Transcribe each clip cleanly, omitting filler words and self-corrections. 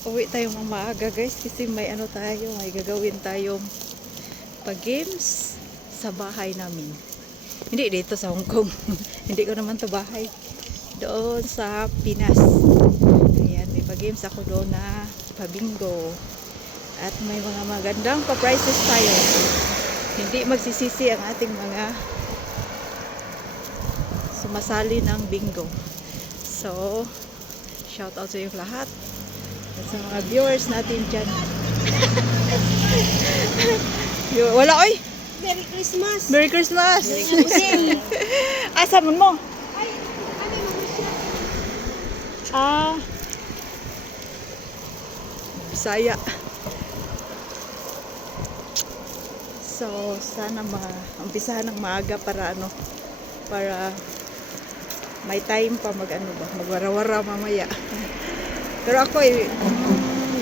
Uwi tayong maaga guys kasi may ano tayo, may gagawin tayong pag-games sa bahay namin. Hindi dito sa Hong Kong. Hindi ko naman to bahay. Doon sa Pinas. Ayan, may pag-games ako doon na pabingo. At may mga magandang pa-prizes tayo. Hindi magsisisi ang ating mga sumasali ng bingo. So, shout out sa iyo lahat. At sa mga viewers natin dyan. Wala oy! Merry Christmas! Merry Christmas! Asa man mo? Ay, ano yung siya? Bisaya. So, sana umpisahan ng maaga para para may time pa magwara-wara mamaya. Pero ako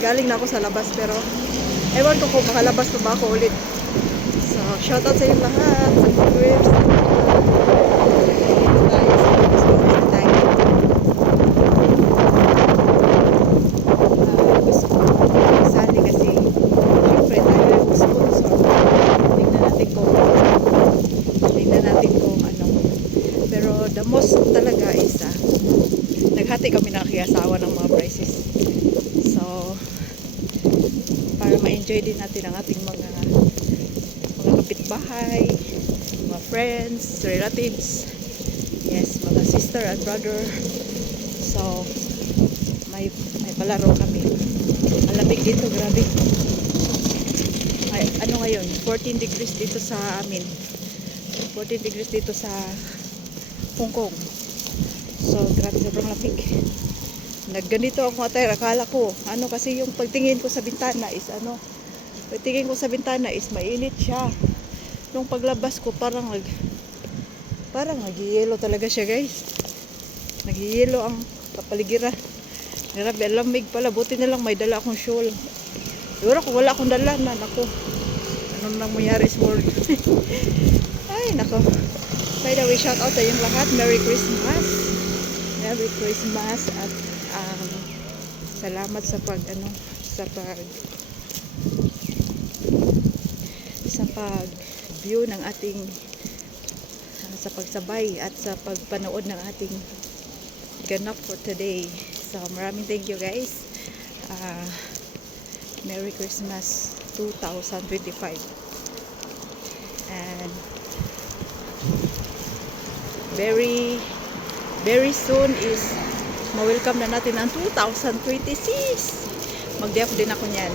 galing na ako sa labas pero ewan ko kung makalabas pa ba ako ulit. So, shoutout sa inyo lahat sa viewers. Tayo sa Christmas time. Gusto ko isali kasi syempre tayo yung sponsor. Tingnan natin kung ano. Pero the most talaga is naghati kami ng asawa ng mga prizes. So, para ma-enjoy din natin ang ating mga kapitbahay, mga friends, relatives, yes, mga sister and brother. So, may palaro kami. Malamig dito, grabe. Ay, ano ngayon? 14 degrees dito sa amin. 14 degrees dito sa Hong Kong. So, grabe, sobrang lamig. Nagganito ako attire. Akala ko, kasi yung pagtingin ko sa bintana is mainit siya. Nung paglabas ko, parang nag-yelo talaga siya, guys. Nag-yelo ang kapaligiran. Grabe, lamig pala. Buti na lang may dala akong shawl. Siguro kung wala akong dala na, nako. Ano nang mayari sa world? Ay, nako. By the way, shout out sa yung lahat. Merry Christmas. Merry Christmas at salamat sa pag-view ng ating sa pagsabay at sa pagpanood ng ating ganap for today. So, maraming thank you guys. Merry Christmas 2025. And very soon is ma-welcome na natin ang 2026. Mag-def din ako niyan.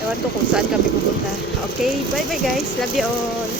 Ewan ko kung saan kami pupunta. Okay, bye bye guys. Love you all.